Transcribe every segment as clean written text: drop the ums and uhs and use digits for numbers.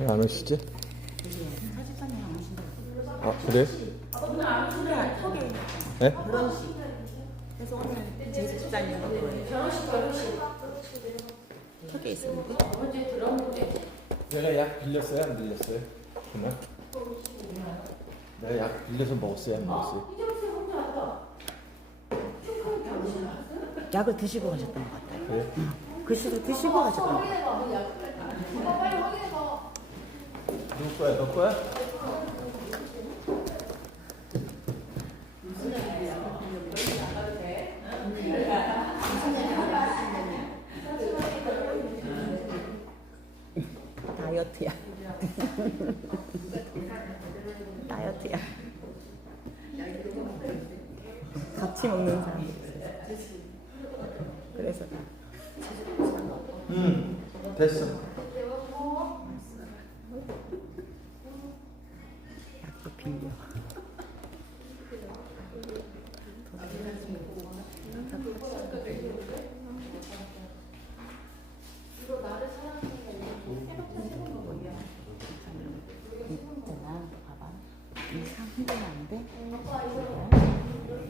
왜 안 오시지? 사직사님 안 오신다고. 아 그래? 오늘 안 오신다. 턱에 네? 결혼식. 그래서 오늘 제 집사님하고 결혼식 턱에 있었는데. 내가 약 빌렸어요? 안 빌렸어요? 정말? 내가 약 빌려서 먹었어요? 안 먹었어요? 약을 드시고 가셨던 것 같아요. 그래? 글씨도 드시고 가셨던 것 같아요. 누구 거야? 너 거야? 다이어트야. 다이어트야. 같이 먹는 사람. 그래서 됐어. 약도 빌려. 있잖아, 봐봐. 이상 흔들면 안 돼.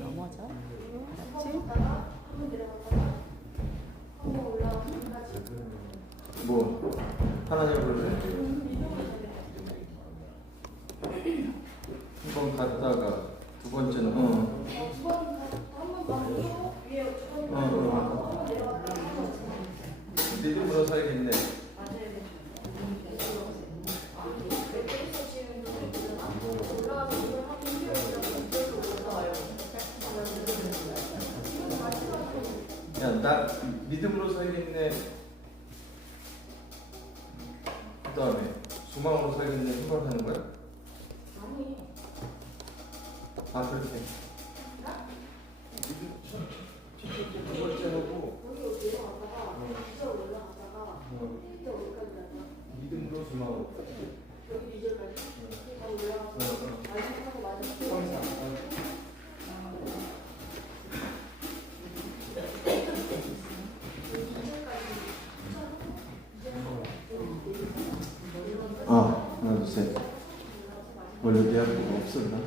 넘어져. 알았지? 뭐 하나님을 한 번 갔다가 두 번째는 믿음으로 살겠네. 야, 나 믿음으로 살겠네. 그 다음에 소망으로 살겠네. 생각하는 거야? 아니. 아, 그렇게. 두 번째 하고 믿음으로 소망으로. 하나, 둘, 셋. 원래 대학교가 없었나?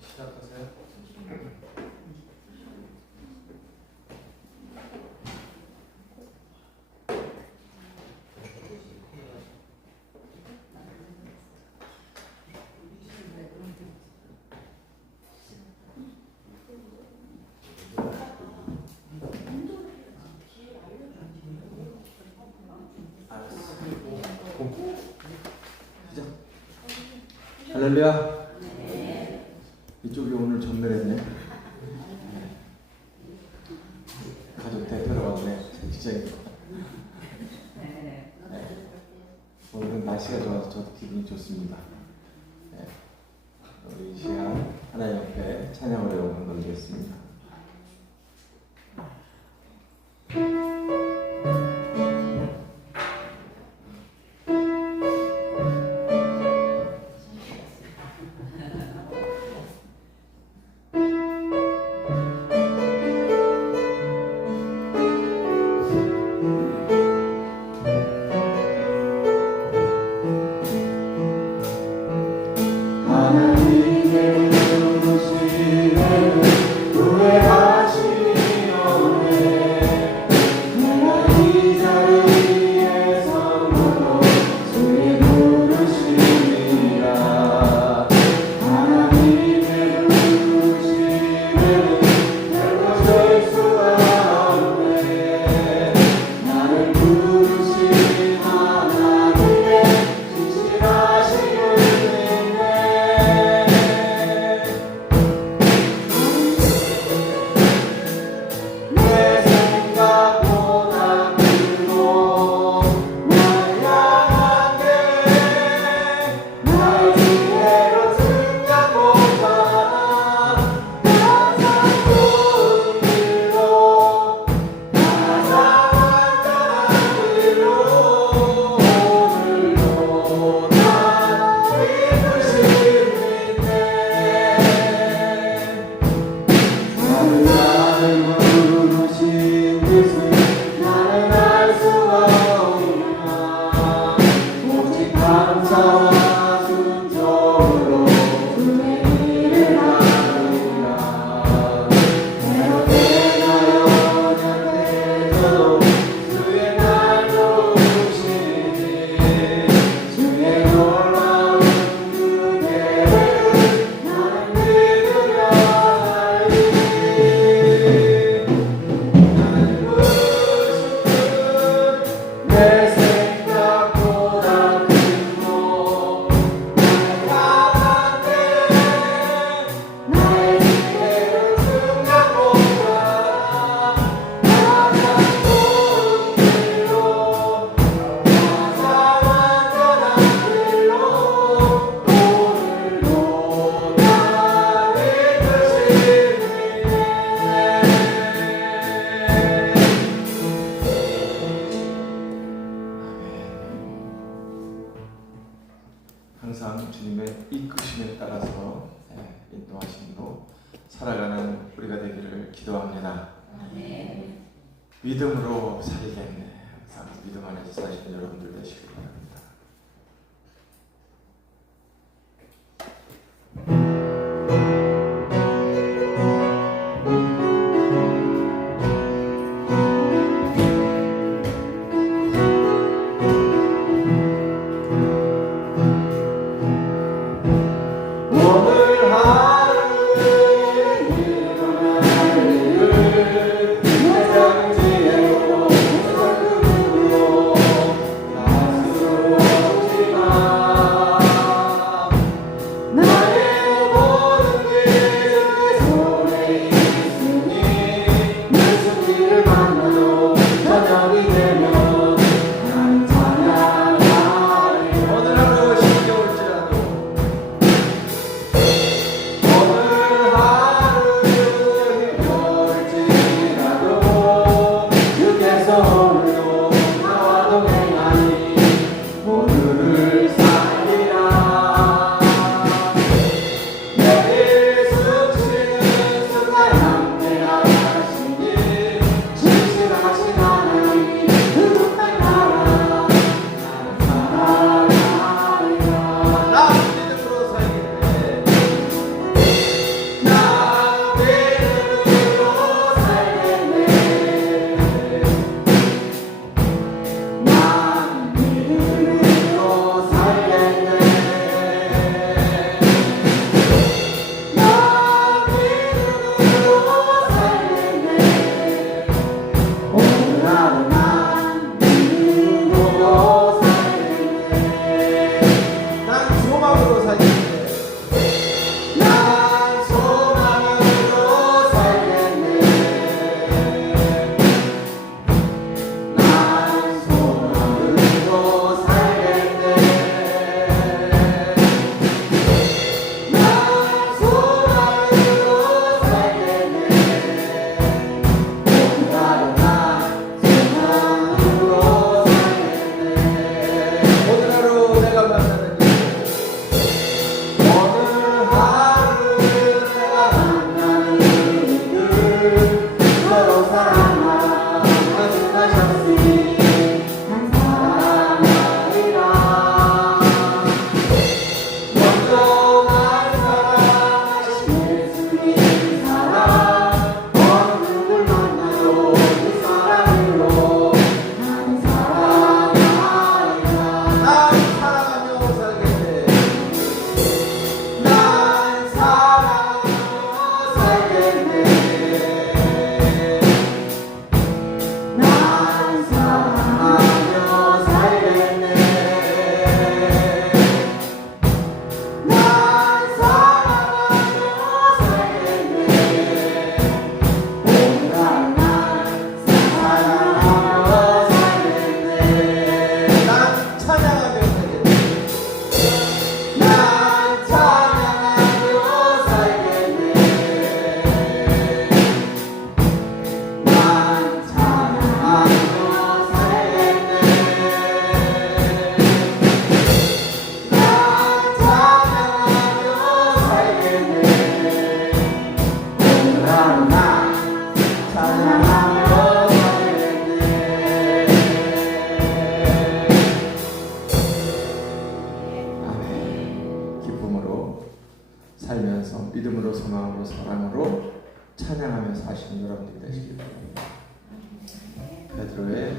시작하세요. 할렐루야. 이쪽이 오늘 전멸했네. 가족 대표로 왔네. 시작이. 오늘은 날씨가 좋아서 저도 기분이 좋습니다. 우리 이 시간 하나님 앞에 찬양으로 영광 돌리겠습니다. 하나님의 부르심을 항상 주님의 이끄심에 따라서 인도하심으로 살아가는 우리가 되기를 기도합니다. 믿음으로 살겠네. 항상 믿음 안에서 사시는 여러분들 되시길 바랍니다. 살면서 믿음으로 소망으로 사랑으로 찬양하며 사시는 여러분들이 되시길 바랍니다. 베드로의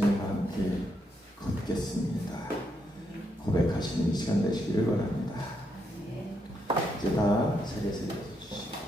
예수님과 함께 걷겠습니다. 고백하시는 이 시간 되시기를 바랍니다. 이제 다 자리에서 일어서 주시고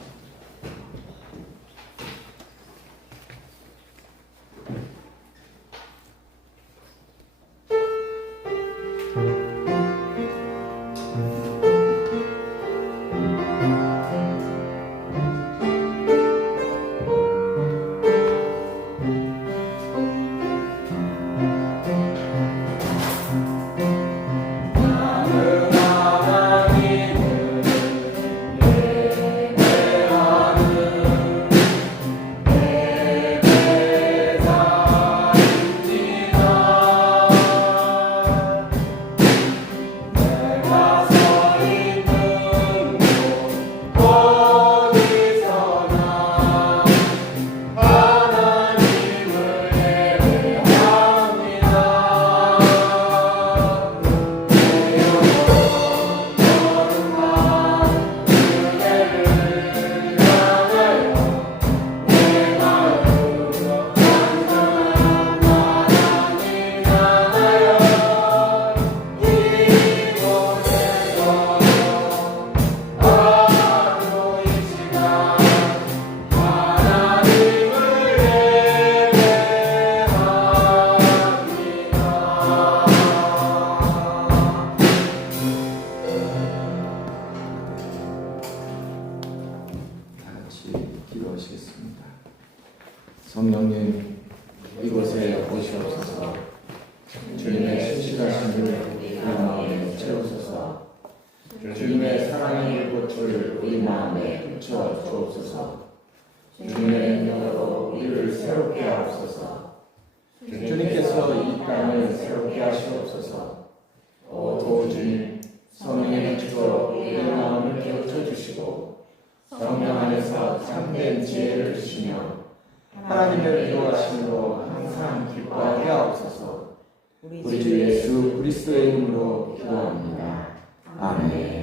기도하시겠습니다. 성령님, 이곳에 오시옵소서. 주님의 신실하신 우리 마음에 채우소서. 주님의 사랑의 꽃을 우리 마음에 붙여 주옵소서. 주님의 능력으로 우리를 새롭게 하옵소서. 주님께서 이 땅을 새롭게 하시옵소서. 오 도주님, 성령의 빛으로 우리의 마음을 깨우쳐 주시고 성령 안에서 참된 지혜를 주시며 하나님의 인도하심으로 항상 기뻐하게 하옵소서. 우리 주 예수 그리스도의 이름으로 기도합니다. 아멘.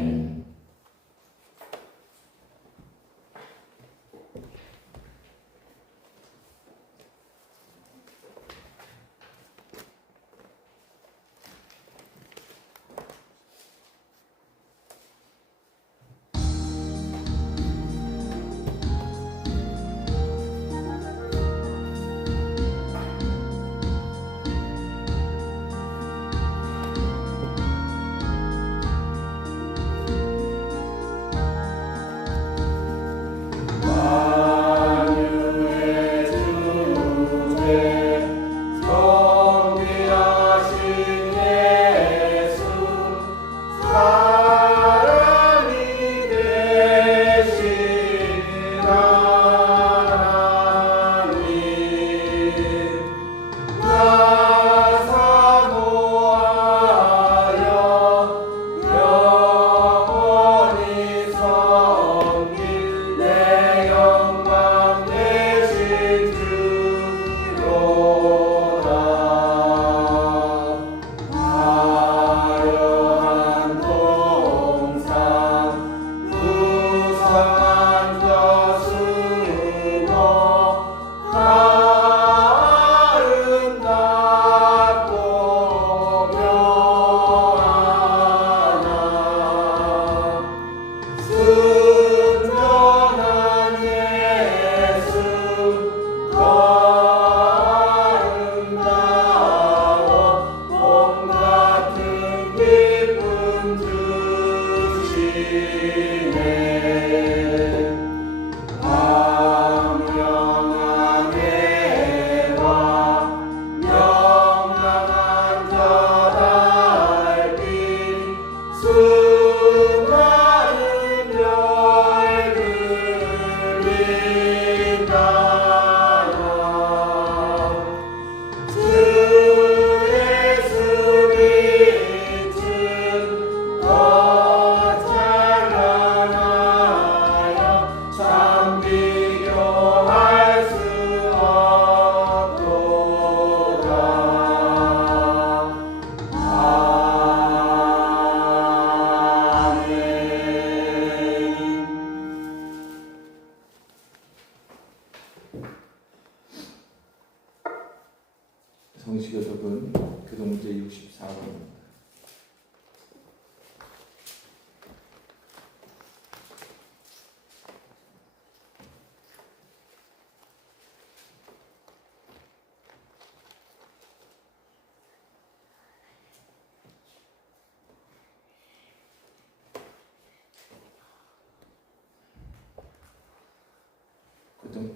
교독은 교독 문제 64번입니다.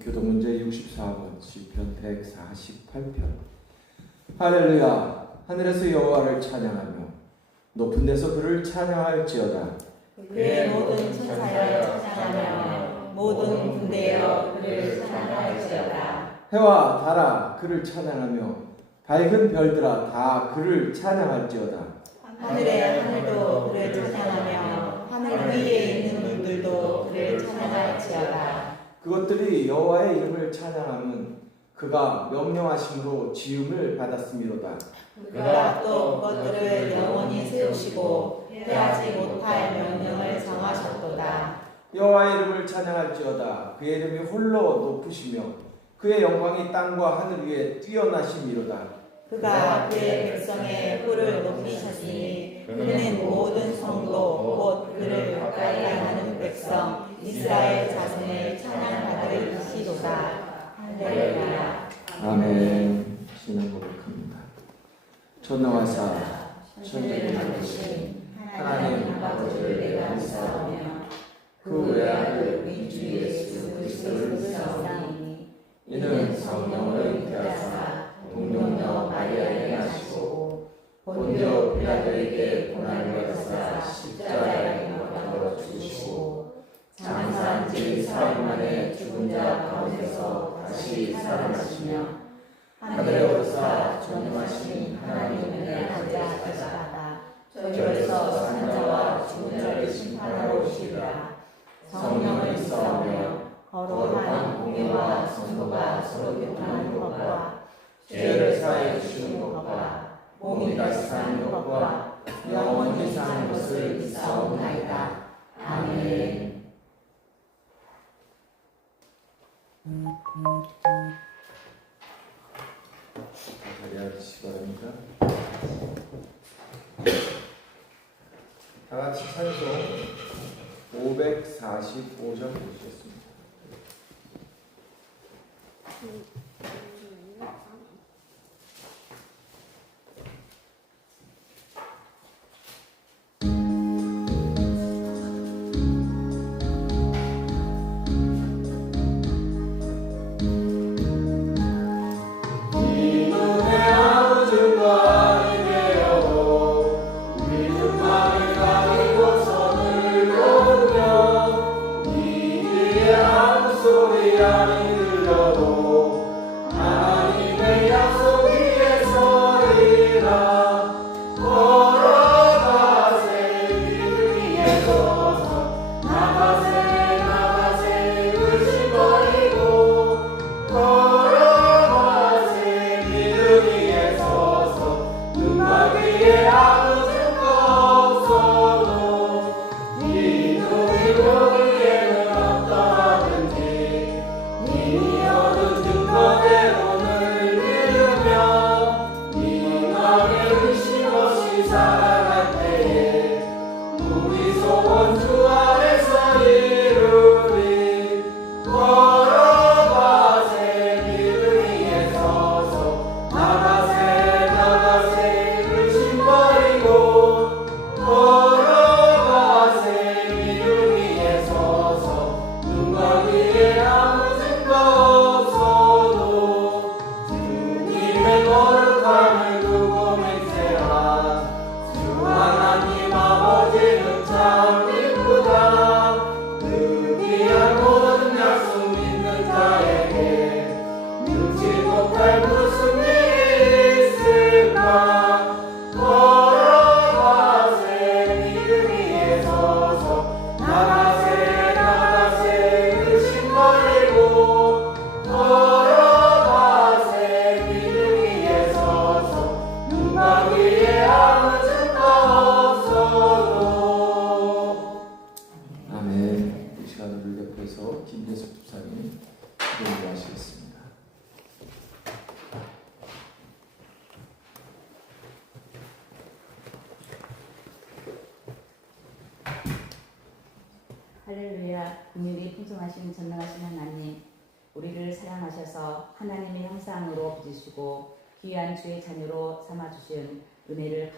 교독 문제 64번 시편 148편. 할렐루야. 하늘에서 여호와를 찬양하며 높은 데서 그를 찬양할지어다. 그의 모든 천사여 찬양하며 모든 군대여 그를 찬양할지어다. 해와 달아 그를 찬양하며 밝은 별들아 다 그를 찬양할지어다. 하늘의 하늘도 그를 찬양하며 하늘 위에 있는 물들도 그를 찬양할지어다. 그것들이 여호와의 이름을 찬양하면 그가 명령하심으로 지음을 받았음이로다. 그가 또 그것들을 영원히 세우시고 패하지 못할 명령을 정하셨도다. 여호와의 이름을 찬양할지어다. 그의 이름이 홀로 높으시며 그의 영광이 땅과 하늘 위에 뛰어나심이로다. 그가 그의 백성의 뿔을 높이셨으니 그는 모든 성도 곧 그를 가까이 하는 백성 이스라엘 자손의 찬양받을 이시도다. 할렐루야. 아멘. 신앙 고백합니다. 전능하사 천지를 만드신 하나님 아버지를 내가 믿사오며 그 외아들 우리 주 예수 그리스도를 믿사오니 이는 성령을 잉태하사 동정녀 마리아에게 나시고 본디오 빌라도에게 고난을 받으사 십자가에 못 박혀 죽으시고 장사한 지 4일 만에 죽은 자 가운데서 다시 살아나시며 하늘에 오르사 전능하신 하나님의 앉아계시다가 저희에서 사는 자와 죽은 자를 심판하러 오시리라. 성령을 믿사오며 거룩한 공예와 성도가 서로 교통하는 것과 죄를 사하여 주시는 것과 몸이 다시 사는 것과 영원히 사는 것을 믿사옵나이다. 아멘. 자리 앉으시기 바랍니다. 다 같이 찬송 545장 보시겠습니다. 이 할렐루야. 긍휼이 풍성하신 전능하신 하나님, 우리를 사랑하셔서 하나님의 형상으로 빚으시고 귀한 주의 자녀로 삼아주신 은혜를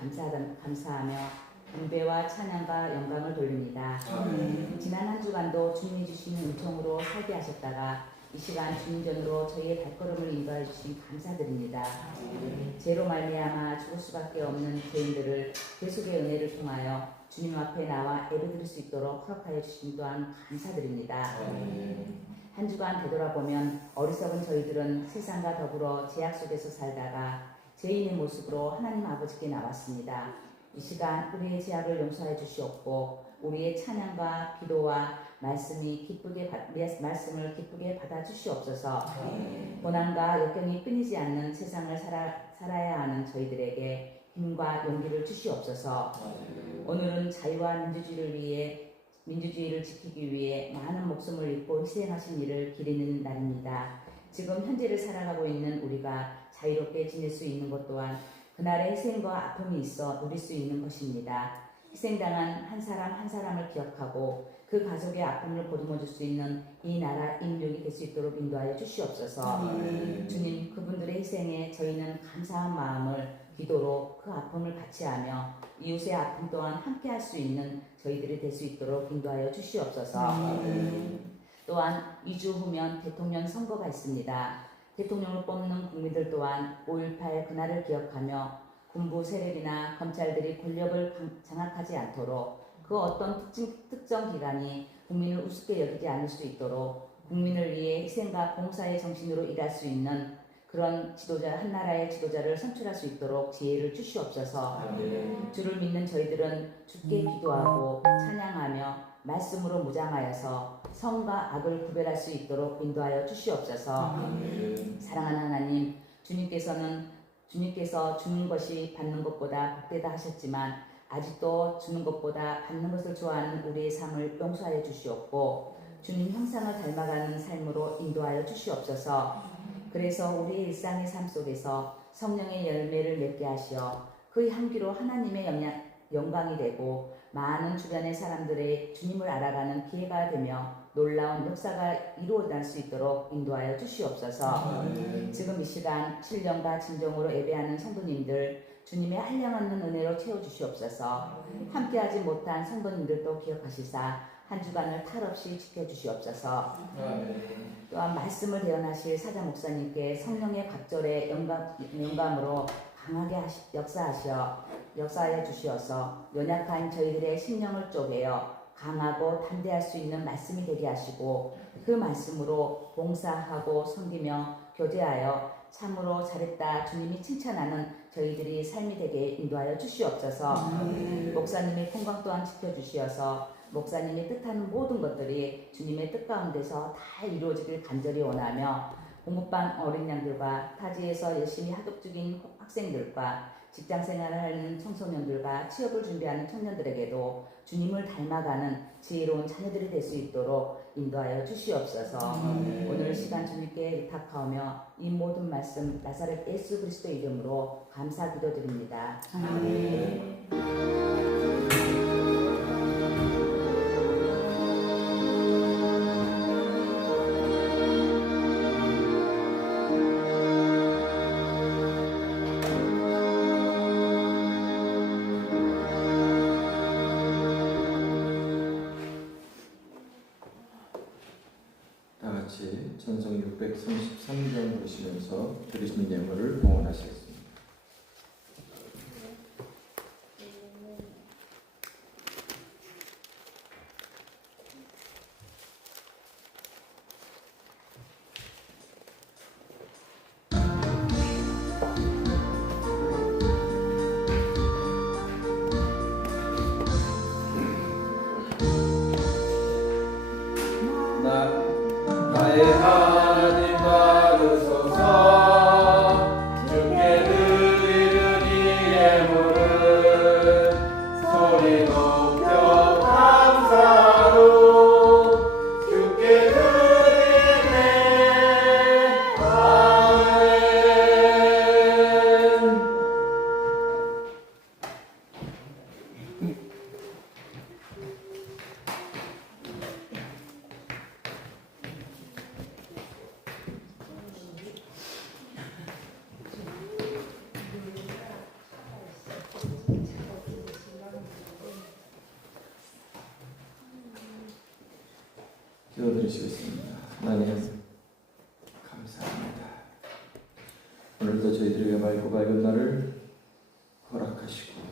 감사하며 경배와 찬양과 영광을 돌립니다. 지난 한 주간도 주님이 주시는 은총으로 살게 하셨다가 이 시간 주님 전으로 저희의 발걸음을 인도해 주신 감사드립니다. 죄로 말미암아 죽을 수밖에 없는 죄인들을 계속의 은혜를 통하여 주님 앞에 나와 예배드릴 수 있도록 허락하여 주신 또한 감사드립니다. 한 주간 되돌아보면 어리석은 저희들은 세상과 더불어 죄악 속에서 살다가 죄인의 모습으로 하나님 아버지께 나왔습니다. 이 시간 우리의 죄악을 용서해 주시옵고 우리의 찬양과 기도와 말씀을 기쁘게 받아 주시옵소서. 고난과 역경이 끊이지 않는 세상을 살아야 하는 저희들에게 힘과 용기를 주시옵소서. 오늘은 자유와 민주주의를 지키기 위해 많은 목숨을 잃고 희생하신 일을 기리는 날입니다. 지금 현재를 살아가고 있는 우리가 자유롭게 지낼 수 있는 것 또한 그날의 희생과 아픔이 있어 누릴 수 있는 것입니다. 희생당한 한 사람 한 사람을 기억하고 그 가족의 아픔을 보듬어 줄 수 있는 이 나라 인류이 될 수 있도록 인도하여 주시옵소서. 주님, 그분들의 희생에 저희는 감사한 마음을 기도로 그 아픔을 같이 하며 이웃의 아픔 또한 함께 할 수 있는 저희들이 될 수 있도록 인도하여 주시옵소서. 또한 2주 후면 대통령 선거가 있습니다. 대통령을 뽑는 국민들 또한 5.18 그날을 기억하며 군부 세력이나 검찰들이 권력을 장악하지 않도록 그 어떤 특정 기관이 국민을 우습게 여기지 않을 수 있도록 국민을 위해 희생과 봉사의 정신으로 일할 수 있는 그런 지도자, 한 나라의 지도자를 선출할 수 있도록 지혜를 주시옵소서. 주를 믿는 저희들은 주께 기도하고 찬양하며 말씀으로 무장하여서 성과 악을 구별할 수 있도록 인도하여 주시옵소서. 사랑하는 하나님, 주님께서 주는 것이 받는 것보다 복되다 하셨지만 아직도 주는 것보다 받는 것을 좋아하는 우리의 삶을 용서하여 주시옵고 주님 형상을 닮아가는 삶으로 인도하여 주시옵소서. 그래서 우리의 일상의 삶 속에서 성령의 열매를 맺게 하시어 그 향기로 하나님의 영광이 되고 많은 주변의 사람들의 주님을 알아가는 기회가 되며 놀라운 역사가 이루어질 수 있도록 인도하여 주시옵소서. 지금 이 시간 신령과 진정으로 예배하는 성도님들 주님의 한량없는 은혜로 채워주시옵소서. 함께하지 못한 성도님들도 기억하시사 한 주간을 탈없이 지켜주시옵소서. 또한 말씀을 대언하실 사자 목사님께 성령의 각절의 영감으로 강하게 역사하여 주시어서 연약한 저희들의 심령을 쪼개어 강하고 담대할 수 있는 말씀이 되게 하시고 그 말씀으로 봉사하고 섬기며 교제하여 참으로 잘했다 주님이 칭찬하는 저희들이 삶이 되게 인도하여 주시옵소서. 목사님의 건강 또한 지켜주시어서 목사님이 뜻하는 모든 것들이 주님의 뜻 가운데서 다 이루어지길 간절히 원하며 공부반 어린 양들과 타지에서 열심히 학업 중인 학생들과 직장 생활을 하는 청소년들과 취업을 준비하는 청년들에게도 주님을 닮아가는 지혜로운 자녀들이 될 수 있도록 인도하여 주시옵소서. 오늘 시간 주님께 의탁하오며 이 모든 말씀 나사렛 예수 그리스도 이름으로 감사 기도드립니다. 아멘. 찬송 633장 보시면서 들으시는 예물을 봉헌하시겠습니다. 나의 하나님 받으소서 주께 기도드리시겠습니다. 하나님 감사합니다. 오늘도 저희들에게 맑고 밝은 날을 허락하시고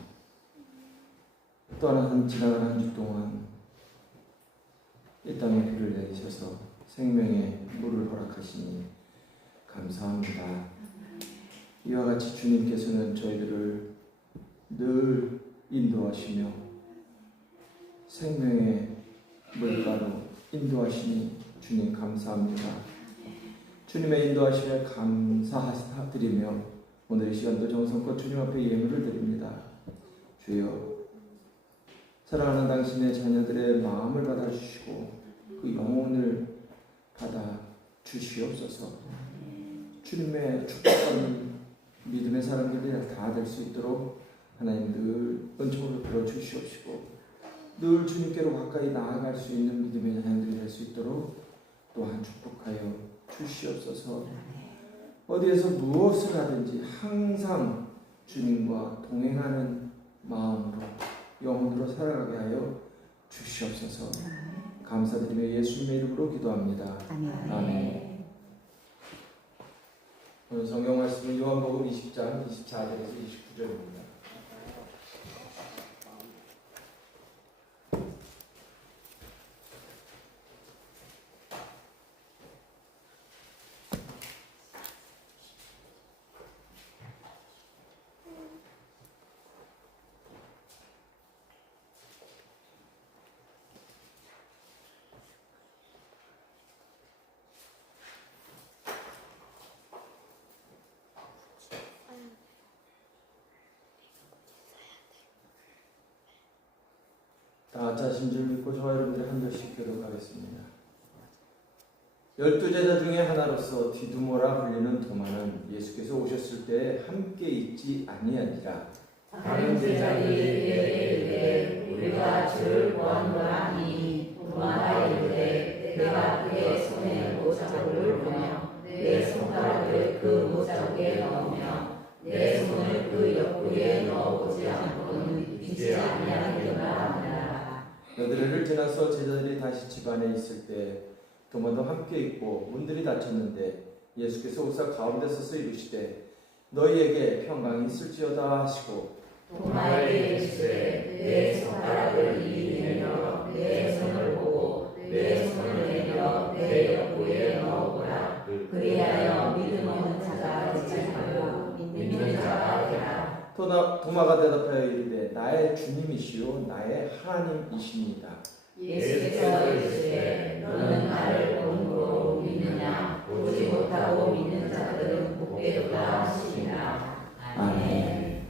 또 한 지나간 한 주 동안 이 땅에 비를 내리셔서 생명의 물을 허락하시니 감사합니다. 이와 같이 주님께서는 저희들을 늘 인도하시며 생명의 물가로 인도하시니 주님 감사합니다. 주님의 인도하심에 감사드리며 오늘 이 시간도 정성껏 주님 앞에 예물을 드립니다. 주여 사랑하는 당신의 자녀들의 마음을 받아주시고 그 영혼을 받아 주시옵소서. 주님의 축복받는 믿음의 사람들이 다 될 수 있도록 하나님 늘 은총을 베풀어 주시옵시고 늘 주님께로 가까이 나아갈 수 있는 믿음의 자녀들이 될 수 있도록 또한 축복하여 주시옵소서. 어디에서 무엇을 하든지 항상 주님과 동행하는 마음으로 영혼으로 살아가게 하여 주시옵소서. 감사드리며 예수님의 이름으로 기도합니다. 아멘. 오늘 성경 말씀은 요한복음 20장 24절에서 29절입니다. 다 같이 하신 줄 믿고 저와 여러분들이 한 절씩 기도하겠습니다. 12제자 중에 하나로서 디두모라 불리는 도마는 예수께서 오셨을 때 함께 있지 아니하니라. 다른 제자들에게 이르되 우리가 주를 보았노라 하니 도마가 이르되 내가 그의 손에 못자국을 보며 내 손가락을 그 못자국에 넣으며 내 손을 그 옆구리에 넣어보지 않고는 믿지 아니하겠노라 하니라. 너드레를 지나서 제자들이 다시 집안에 있을 때 도마도 함께 있고 문들이 닫혔는데 예수께서 오사 가운데 서서 이르시되 너희에게 평강이 있을지어다 하시고 도마에게 이르시되 내 손가락을 이리 내밀어 내 손을 보고 내 손을 내밀어 내 옆구리에 넣어보라. 그리하여 믿음 없는 자가 되지 말고 믿는 자가 되라. 도마가 대답하여 이르되 나의 주님이시요 나의 하나님이시니이다. 예수께서 이르시되 너는 나를 본으로 믿느냐. 보지 못하고 믿는 자들은 복되도다 하시니라. 아멘.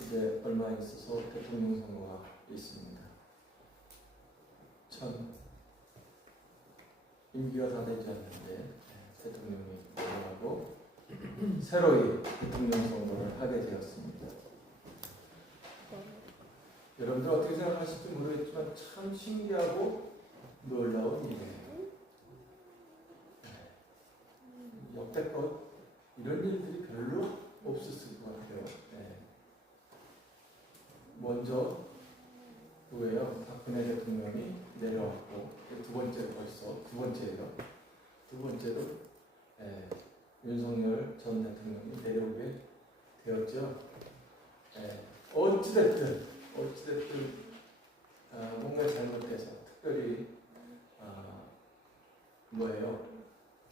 이제 얼마 있어서 대통령 선거가 있습니다. 참 임기가 다 되지 않는데 대통령이 돌아가고 새로이 대통령 선거를 하게 되었습니다. 여러분들 어떻게 생각하실지 모르겠지만 참 신기하고 놀라운 일이에요. 역대껏 이런 일들이 별로 없었을 것 같아요. 먼저 누구예요? 박근혜 대통령이 내려왔고 두 번째예요. 두 번째로 윤석열 전 대통령이 내려오게 되었죠. 어찌됐든 뭔가 잘못돼서 특별히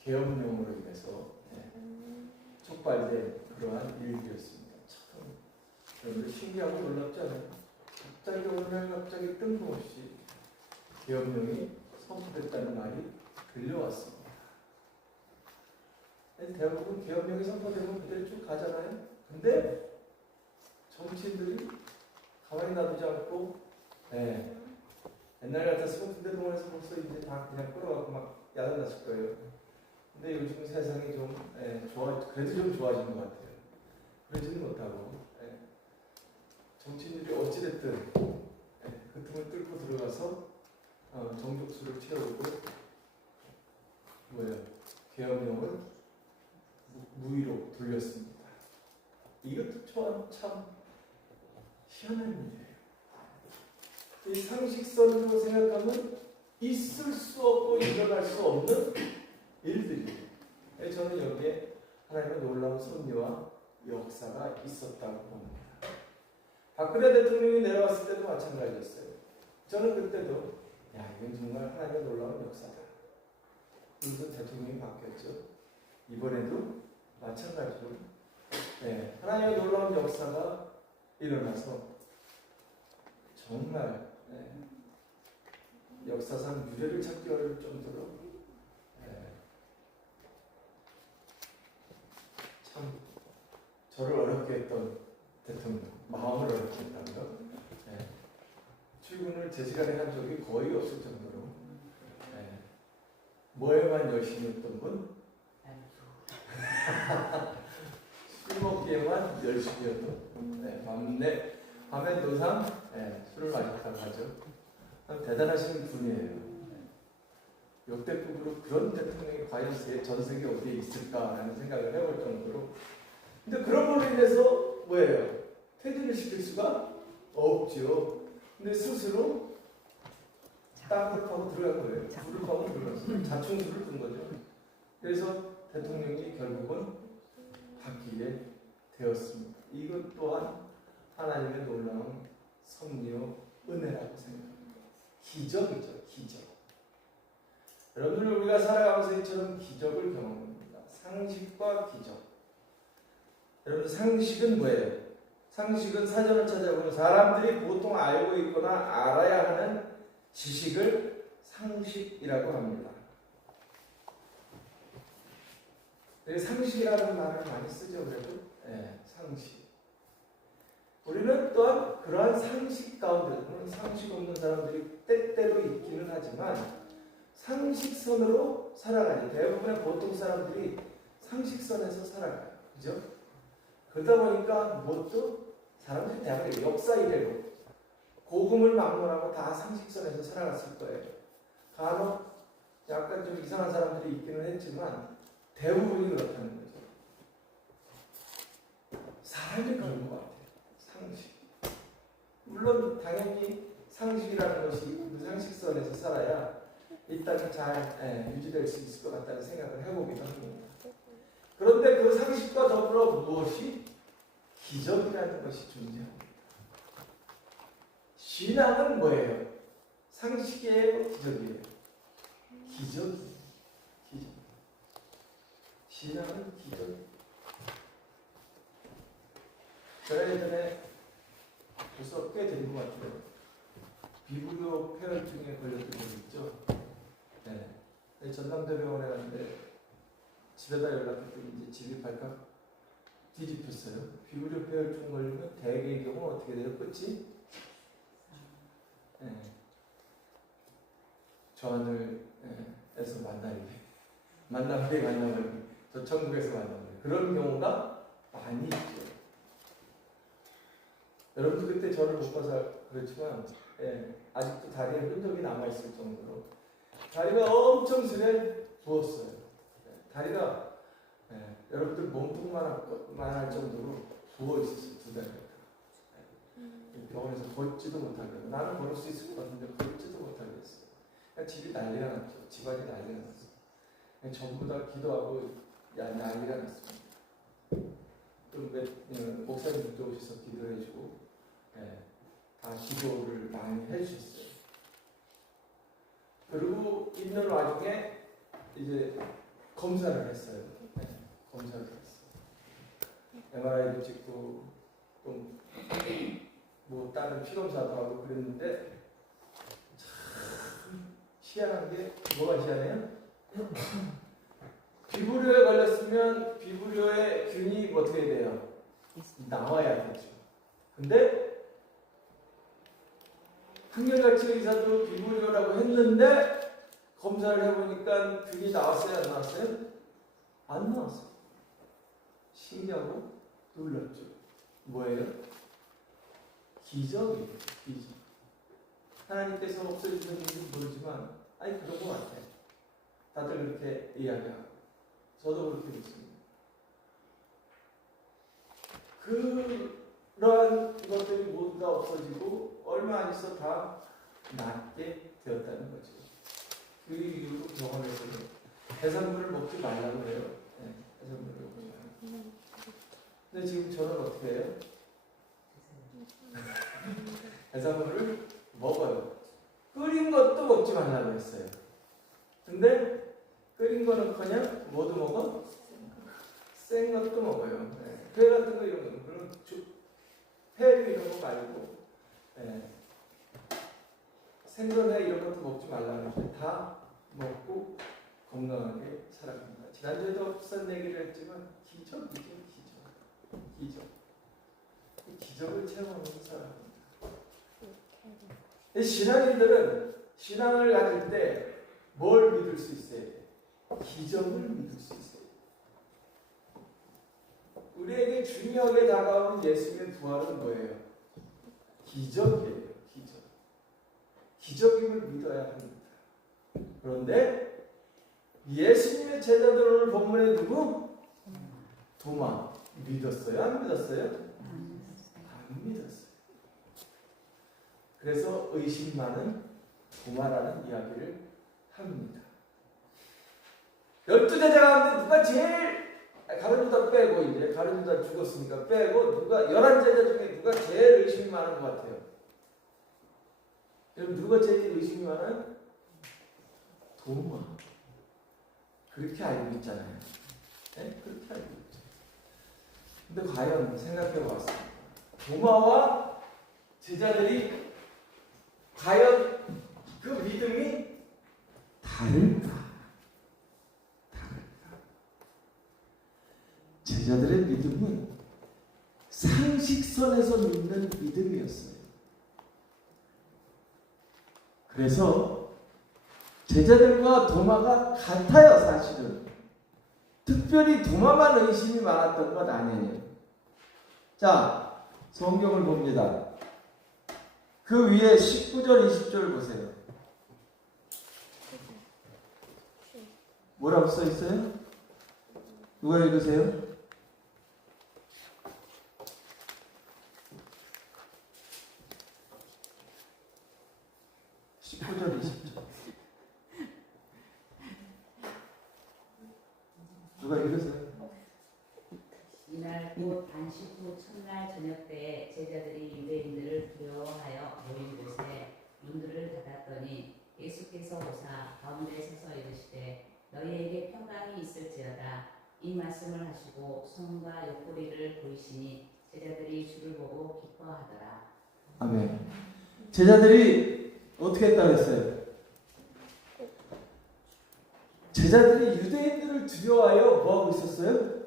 계엄령으로 인해서 촉발된 그러한 일들이었습니다. 참 여러분들 신기하고 놀랍지 않아요? 갑자기 어느 날 갑자기 뜬금없이 계엄령이 선포됐다는 말이 들려왔습니다. 대부분 계엄령이 선포되면 그대로 쭉 가잖아요. 근데 정치인들이 가만히 놔두지 않고 옛날 같았으면 군대동원에서 벌써 이제 다 그냥 끌어갖고 막 야단났을 거예요. 근데 요즘 세상이 좀 그래도 좀 좋아진 것 같아요. 그러지는 못하고 정치인들이 어찌됐든 그 틈을 뚫고 들어가서 정족수를 채우고 계엄령을 무위로 돌렸습니다. 이것도 참 희한한 일이에요. 이 상식선으로 생각하면 있을 수 없고 일어날 수 없는 일들이에요. 저는 여기에 하나님의 놀라운 섭리와 역사가 있었다고 봅니다. 박근혜 대통령이 내려왔을 때도 마찬가지였어요. 저는 그때도 이건 정말 하나님의 놀라운 역사다. 그래서 대통령이 바뀌었죠. 이번에도 마찬가지로 하나님의 놀라운 역사가 일어나서 정말 역사상 유례를 찾기 어려울 정도로 참 저를 어렵게 했던 대통령, 마음을 어렵게 했다는 거. 출근을 제 시간에 한 적이 거의 없을 정도로 뭐에만 열심히 했던 분? 술 먹기에만 열심히 했던 분. 밤에 노상 술을 마셨다고 하죠. 대단하신 분이에요. 역대급으로 그런 대통령이 과연 전 세계 어디에 있을까라는 생각을 해볼 정도로. 근데 그런 걸로 인해서 뭐예요? 퇴진을 시킬 수가 없죠. 근데 스스로 땅을 파고 들어간 거예요. 불을 파고 들어갔어요. 자충수를 둔 거죠. 그래서 대통령이 결국은 바뀌게 되었습니다. 이것 또한 하나님의 놀라운 섭리요 은혜라고 생각합니다. 기적이죠, 기적. 여러분들 우리가 살아가면서 이처럼 기적을 경험합니다. 상식과 기적. 여러분 상식은 뭐예요? 상식은 사전을 찾아보면 사람들이 보통 알고 있거나 알아야 하는 지식을 상식이라고 합니다. 상식이라는 말을 많이 쓰죠, 그래도. 상식. 우리는 또한 그러한 상식 가운데, 물론 상식 없는 사람들이 때때로 있기는 하지만 상식선으로 살아가죠. 대부분의 보통 사람들이 상식선에서 살아가요. 그죠? 그러다 보니까 무엇도 사람들이 대부분 역사 이래로 고금을 막론하고 다 상식선에서 살아갔을 거예요. 간혹 약간 좀 이상한 사람들이 있기는 했지만 대부분이 그렇다는 거죠. 사람이 그런 것 같아요. 상식. 물론 당연히 상식이라는 것이 그 상식선에서 살아야 이 땅이 잘 유지될 수 있을 것 같다는 생각을 해보기도 합니다. 그런데 그 상식과 더불어 무엇이? 기적이라는 것이 존재합니다. 신앙은 뭐예요? 상식이에요? 기적이에요? 기적이에요. 기적. 신앙은 기적. 제가 예전에 벌써 꽤 된 것 같아요. 비불교 폐혈증에 걸렸던 적이 있죠. 전남대병원에 갔는데 집에다 연락했더니 이제 집이 발칵 뒤집혔어요. 비불교 폐혈증 걸리면 대개의 경우 어떻게 돼요? 끝이? 저 하늘에서 만나버리기, 저 천국에서 만나버리기. 그런 경우가 많이 있죠. 여러분도 그때 저를 못 봐서 그렇지만 아직도 다리에 흔적이 남아있을 정도로 다리가 엄청 술에 부었어요. 다리가 여러분들 몸통만할 정도로 부어있었어요. 2달이나. 병원에서 걷지도 못하겠어요. 나는 걸을 수 있을 것 같은데 걷지도 못하겠어요. 집이 난리가 났죠. 집안이 난리가 났어요. 전부 다 기도하고 난리가 났습니다. 또 목사님들도 오셔서 기도해주고 다 기도를 많이 해주셨어요. 그리고 있는 와중에 이제 검사를 했어요. 검사를 했어요. MRI도 찍고 또 뭐 다른 피검사도 하고 그랬는데 참 희한한 게 뭐가 희한해요? 비불효에 걸렸으면 비불효의 균이 어떻게 돼요? 나와야 되죠. 근데 한결같이 의사도 비불효라고 했는데 검사를 해보니까 균이 나왔어요? 안 나왔어요? 안 나왔어요. 신기하고 놀랍죠. 뭐예요? 기적이에요. 기적. 하나님께서 없애주셨는지 모르지만 그런 것 같아요. 다들 그렇게 이야기하고 저도 그렇게 믿습니다. 그 그러한 것들이 모두 다 없어지고 얼마 안 있어 다 낫게 되었다는 거죠. 그 이유로 병원에서는 해산물을 먹지 말라고 해요. 네, 해산물을 먹지 말라고. 근데 지금 저는 어떻게 해요? 해산물을 먹어요. 끓인 것도 먹지 말라고 했어요. 근데 끓인 거는 그냥 뭐도 먹어? 생 것도 먹어요. 네. 회 같은 거 이런 거. 그럼 회 이런 거 말고 네. 생선회 이런 것도 먹지 말라고 했어요. 다 먹고 건강하게 살아갑니다. 지난주에도 비싼 얘기를 했지만 기적이죠. 기적. 기적을 체험하는 사람입니다. 신앙인들은 신앙을 가질 때 뭘 믿을 수 있어야 돼? 기적을 믿을 수 있어요. 우리에게 중요하게 다가오는 예수님의 부활은 뭐예요? 기적이에요. 기적. 기적임을 믿어야 합니다. 그런데 예수님의 제자들 오늘 본문에 누구? 도마. 믿었어요? 안 믿었어요? 안 믿었어요. 그래서 의심 많은 도마라는 이야기를 합니다. 12제자 가운데 누가 제일 가룟 유다 빼고 이제 가룟 유다 죽었으니까 빼고 누가 11제자 중에 누가 제일 의심이 많은 것 같아요? 여러분 누가 제일 의심이 많아요? 도마. 그렇게 알고 있잖아요. 네? 그렇게 알고 있죠. 근데 과연 생각해 봤습니다. 도마와 제자들이 과연 그 믿음이 다를까? 제자들의 믿음은 상식선에서 믿는 믿음이었어요. 그래서 제자들과 도마가 같아요, 사실은. 특별히 도마만 의심이 많았던 건 아니에요. 자, 성경을 봅니다. 그 위에 19절, 20절 보세요. 뭐라고 써 있어요? 누가 읽으세요? 누가 읽으세요? 이날 곧 안식 후 첫날 저녁 때에 제자들이 유대인들을 두려워하여 모인 곳에 문들을 닫았더니 예수께서 오사 가운데 서서 이르시되 너희에게 평강이 있을지어다. 이 말씀을 하시고 손과 옆구리를 보이시니 제자들이 주를 보고 기뻐하더라. 아멘. 제자들이 어떻게 했다고 했어요? 제자들이 유대인들을 두려워하여 뭐하고 있었어요?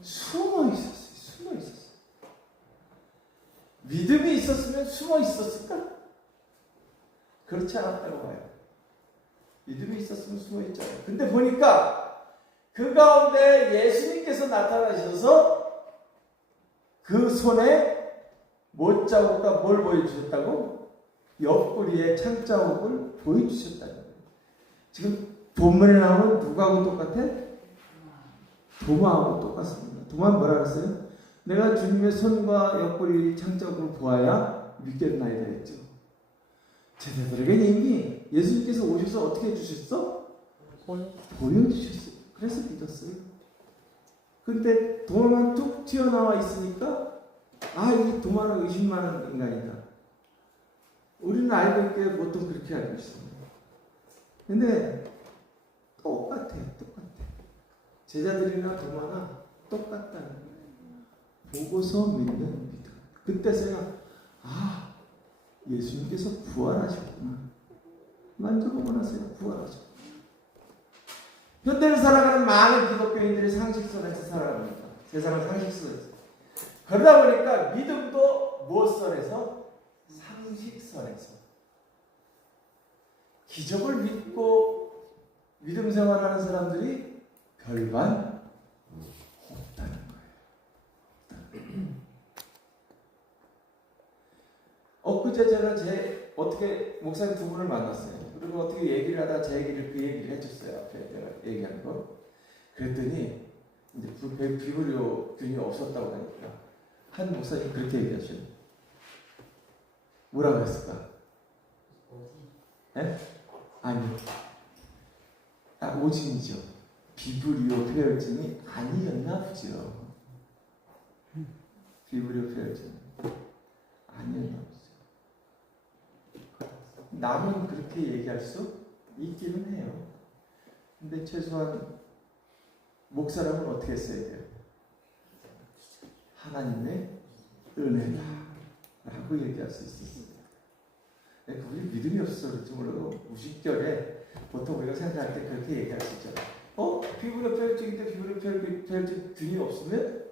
숨어 있었어요. 믿음이 있었으면 숨어 있었을까? 그렇지 않았다고 봐요. 믿음이 있었으면 숨어 있잖아요. 근데 보니까 그 가운데 예수님께서 나타나셔서 그 손에 못자국과 뭘 보여주셨다고? 옆구리에 창자국을 보여주셨다는 거예요. 지금 본문에 나오는 누구하고 똑같아? 도마하고 똑같습니다. 도마는 뭐라 그랬어요? 내가 주님의 손과 옆구리 창자국을 보아야 믿겠나이다 했죠. 제자들에게는 이미 예수님께서 오셔서 어떻게 해주셨어? 보여주셨어요. 그래서 믿었어요. 근데 도마만 툭 튀어나와 있으니까 이 도마는 의심 많은 인간이다. 우리는 알고 있기에 보통 그렇게 알고 있습니다. 근데 똑같아요. 제자들이나 도마나 똑같다는 거예요. 보고서 믿는 믿음. 그때 제가 예수님께서 부활하셨구나. 만져보고 나서요. 부활하셨구나. 현대를 살아가는 많은 기독교인들이 상식선에서 살아갑니다. 세상은 상식선에서. 그러다 보니까 믿음도 무엇선에서? 상식선에서. 기적을 믿고 믿음 생활하는 사람들이 별반 없다는 거예요. 엊그제 제가 어떻게 목사님 두 분을 만났어요. 그리고 어떻게 얘기를 하다 제 얘기를 그 얘기를 해줬어요. 앞에 내가 얘기한 거. 그랬더니 이제 비브리오 균이 없었다고 하니까 한 목사님 그렇게 얘기하셔요. 뭐라고 했을까? 아니요. 오진이죠. 비브리오 폐혈증이 아니었나 보죠. 비브리오 폐혈증 아니었나 보죠. 남은 그렇게 얘기할 수 있기는 해요. 근데 최소한 목사람은 어떻게 써야 돼요? 하나님의 은혜다 라고 얘기할 수 있습니다. 그분이 믿음이 없어서 그런지 몰라도 무식결에 보통 우리가 생각할 때 그렇게 얘기할 수 있잖아요. 피부로 폐혈증인데 피부로 폐혈증 균이 없으면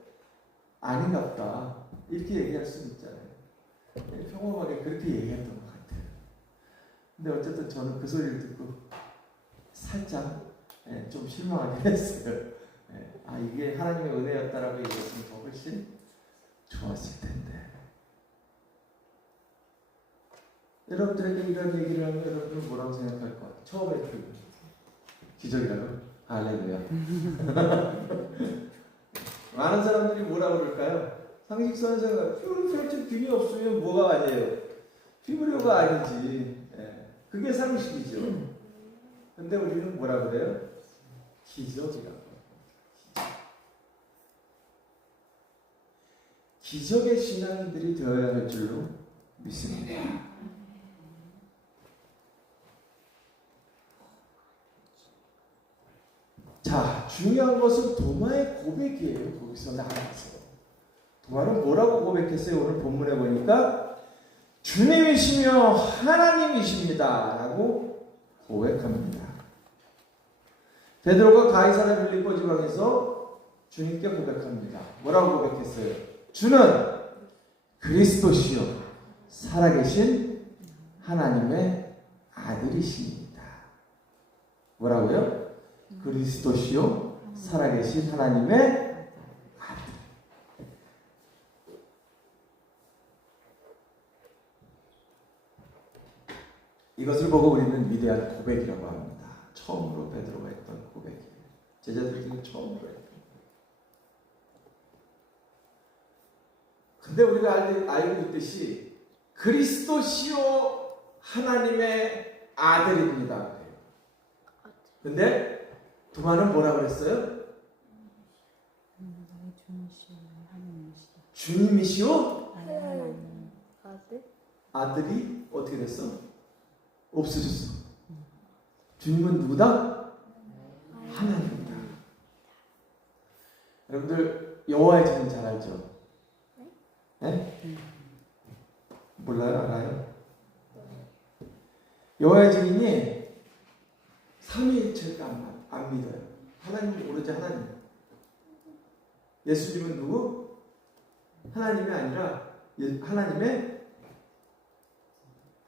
아닌가 보다 이렇게 얘기할 수 있잖아요. 평범하게 그렇게 얘기했던 것 같아요. 근데 어쨌든 저는 그 소리를 듣고 살짝 좀 실망하긴 했어요. 이게 하나님의 은혜였다라고 얘기했으면 더 훨씬 좋았을 텐데. 여러분들에게 이런 얘기를 하면 여러분들은 뭐라고 생각할 것 같아요? 처음에 그 기적이라고? 할렐루야. 많은 사람들이 뭐라고 그럴까요? 상식선을 생각, 폐혈증 균이 없으면 뭐가 아니에요? 피부료가 아니지. 그게 상식이죠. 근데 우리는 뭐라 그래요? 기적이라고. 기적의 신앙인들이 되어야 할 줄로 믿습니다. 자, 중요한 것은 도마의 고백이에요. 거기서 나와서. 도마는 뭐라고 고백했어요? 오늘 본문에 보니까 주님이시며 하나님이십니다 라고 고백합니다. 베드로가 가이사랴 빌립보 지방에서 주님께 고백합니다. 뭐라고 고백했어요? 주는 그리스도시요 살아계신 하나님의 아들이십니다. 뭐라고요? 그리스도시요 살아계신 하나님의 아들. 이것을 보고 우리는 위대한 고백이라고 합니다. 처음으로 베드로가 했던 고백이에요. 제자들 중에 처음으로 했던. 근데 우리가 알고 있듯이 그리스도시요 하나님의 아들입니다. 근데 도마는 뭐라 그랬어요? 주님이시요? 아들이 어떻게 됐어? 없어졌어. 주님은 누구다? 하나님이다. 여러분들 여호와의 증인 잘 알죠? 네? 몰라요? 알아요? 여호와의 증인이 삼위일체를 안 믿어요. 하나님 오로지 하나님. 예수님은 누구? 하나님이 아니라 하나님의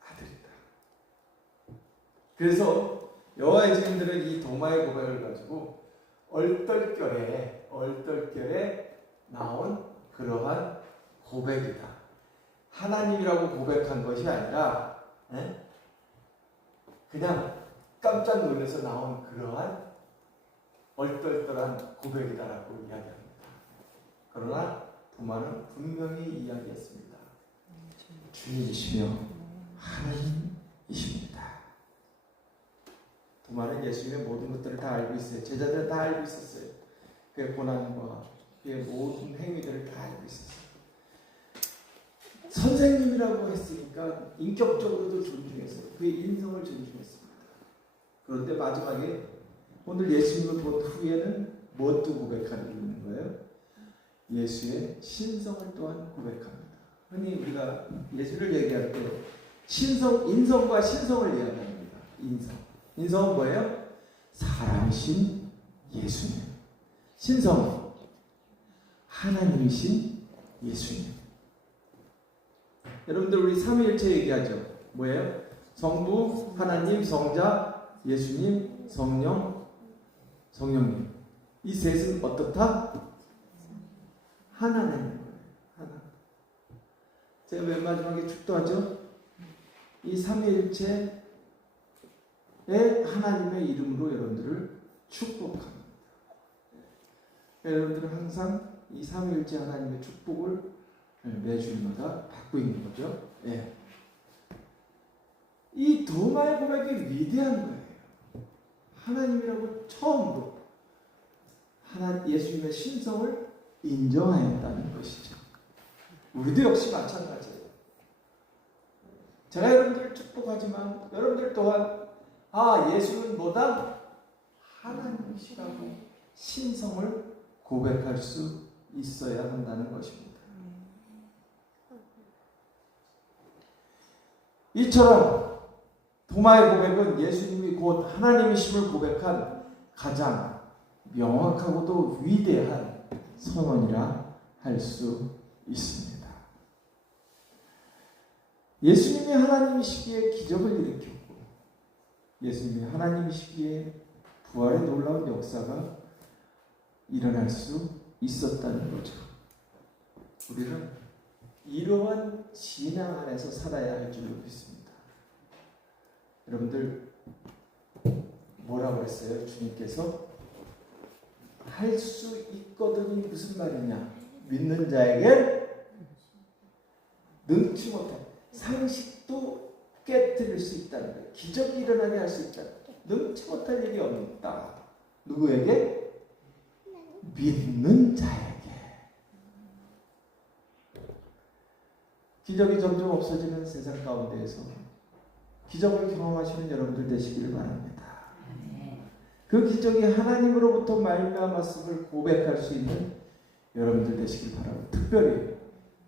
아들이다. 그래서 여호와의 증인들은 이 도마의 고백을 가지고 얼떨결에 나온 그러한 고백이다. 하나님이라고 고백한 것이 아니라 그냥 깜짝 놀라서 나온 그러한 얼떨떨한 고백이다라고 이야기합니다. 그러나 도마는 분명히 이야기했습니다. 주님이시며 하나님이십니다. 도마는 예수님의 모든 것들을 다 알고 있어요. 제자들은 다 알고 있었어요. 그의 고난과 그의 모든 행위들을 다 알고 있었어요. 선생님이라고 했으니까 인격적으로도 존중했어요. 그의 인성을 존중했습니다. 그런데 마지막에 오늘 예수님을 본 후에는 무엇도 고백하는 거예요? 예수의 신성을 또한 고백합니다. 흔히 우리가 예수를 얘기할 때 인성과 신성을 이야기합니다. 인성은 뭐예요? 사람이신 예수님. 신성은 하나님이신 예수님. 여러분들 우리 삼위일체 얘기하죠. 뭐예요? 성부, 하나님, 성자, 예수님, 성령님. 이 셋은 어떻다? 하나라는 거예요. 하나. 제가 맨 마지막에 축도하죠. 이 삼위일체의 하나님의 이름으로 여러분들을 축복합니다. 여러분들은 항상 이 삼위일체 하나님의 축복을 매주일마다 받고 있는 거죠. 예. 이 도마의 고백이 위대한 거예요. 하나님이라고 처음으로 예수님의 신성을 인정하였다는 것이죠. 우리도 역시 마찬가지예요. 제가 여러분들을 축복하지만 여러분들 또한 예수는 뭐다? 하나님이시라고 신성을 고백할 수 있어야 한다는 것입니다. 이처럼 도마의 고백은 예수님이 곧 하나님이심을 고백한 가장 명확하고도 위대한 선언이라 할 수 있습니다. 예수님이 하나님이시기에 기적을 일으켰고 예수님이 하나님이시기에 부활의 놀라운 역사가 일어날 수 있었다는 거죠. 우리는 이러한 신앙 안에서 살아야 할 줄로 믿습니다. 여러분들 뭐라고 했어요? 주님께서 할 수 있거든이 무슨 말이냐? 믿는 자에게 능치 못한 상식도 깨뜨릴 수 있다는 거예요. 기적이 일어나게 할 수 있다. 능치 못할 일이 없다. 누구에게? 믿는 자에게. 기적이 점점 없어지는 세상 가운데에서 기적을 경험하시는 여러분들 되시기를 바랍니다. 그 기적이 하나님으로부터 말미암았음을 고백할 수 있는 여러분들 되시길 바랍니다. 특별히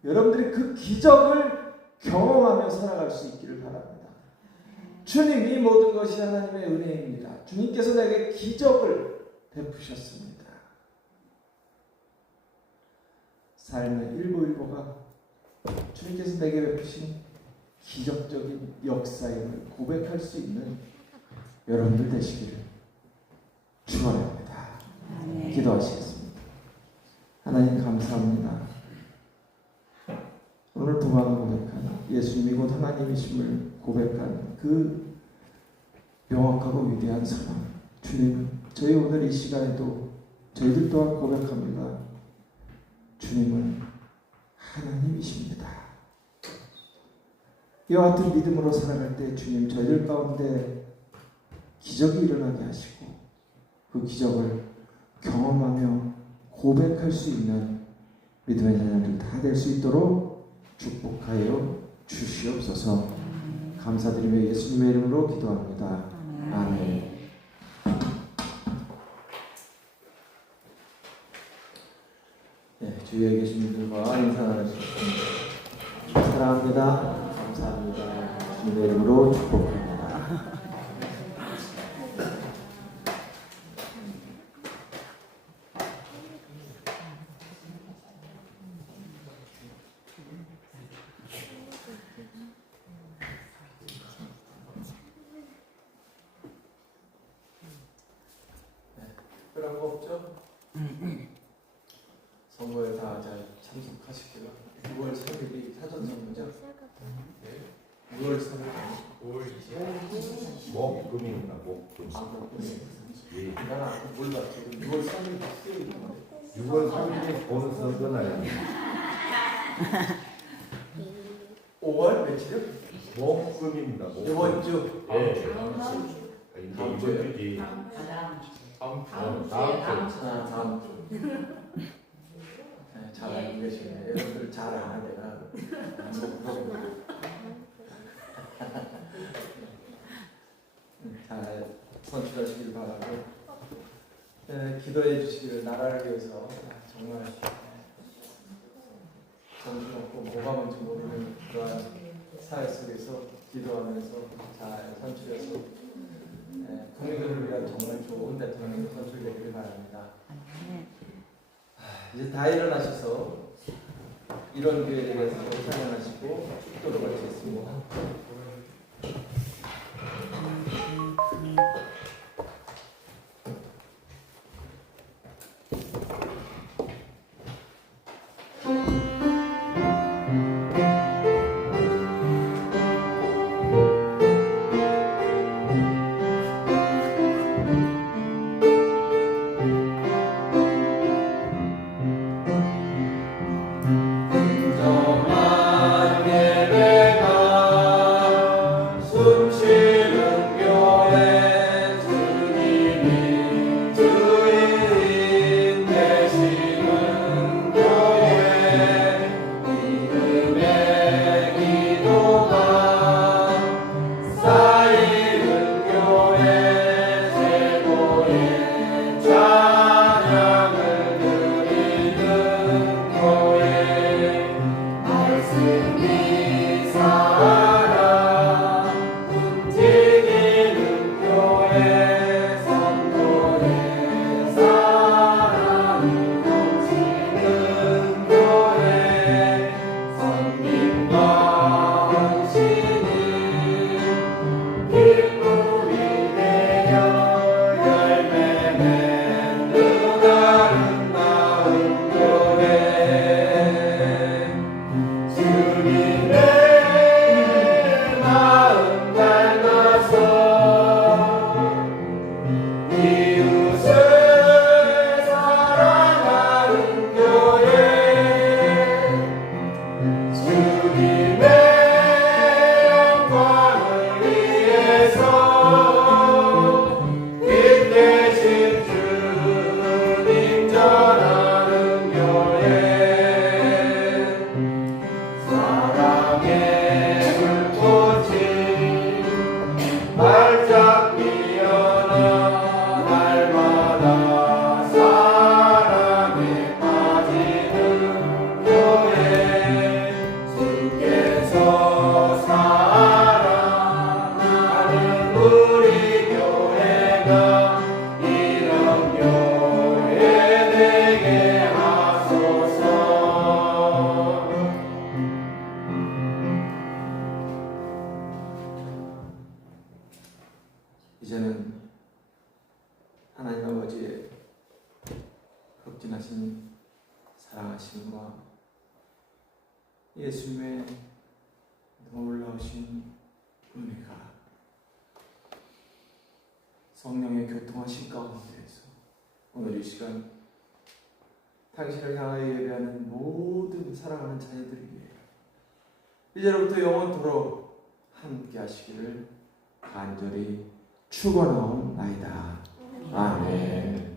여러분들이 그 기적을 경험하며 살아갈 수 있기를 바랍니다. 주님, 이 모든 것이 하나님의 은혜입니다. 주님께서 내게 기적을 베푸셨습니다. 삶의 일부일부가 주님께서 내게 베푸신 기적적인 역사임을 고백할 수 있는 여러분들 되시기를 축원합니다. 기도하시겠습니다. 하나님 감사합니다. 오늘 도마가 고백한 예수님이 곧 하나님이심을 고백한 그 명확하고 위대한 선언, 주님, 저희 오늘 이 시간에도 저희들 또한 고백합니다. 주님은 하나님이십니다. 이와 같은 믿음으로 살아갈 때 주님, 저희들 가운데 기적이 일어나게 하시고 그 기적을 경험하며 고백할 수 있는 믿음의 자녀들 다 될 수 있도록 축복하여 주시옵소서. 감사드리며 예수님의 이름으로 기도합니다. 아멘. 네, 주위에 계신 분들과 인사 나누셨습니다. 사랑합니다. 감사합니다. 주님의 이름으로 축복합니다. 특별한 거 없죠? 선거에 다 잘 참석하시고요. 6월 3일이 사전 선거죠? 네. 6월 3일 5월 20일 목금입니다. 목금. 목금이. 예. 난 아까 몰랐죠. 6월 3일 수요일인데. 6월 3일에 본 선거 날입니다. 5월 며칠이요? 목금입니다. 이번 주. 예. 이제 이번 주지. 다음 주. 다음 주. 네, 잘 알고 계시네. 여러분들 잘 아는 내가 잘 선출하시길 바라고, 기도해 주시기를 나라를 위해서 정말 정신없고 뭐가 뭔지 모르는 그러한 사회 속에서 기도하면서 잘 선출해서 국민들을 위한 정말 좋은 대통령이 선출되기를 바랍니다. 이제 다 일어나셔서 이런 교회에 대해서 찬양하시고 축도를 마치겠습니다. 자 극진하신 사랑하심과 예수님의 놀라우신 은혜가 성령의 교통하신 가운데에서 오늘 이 시간 당신을 향하여 예배하는 모든 사랑하는 자녀들에게 이제로부터 영원토록 함께 하시기를 간절히 축원하옵나이다. 아멘.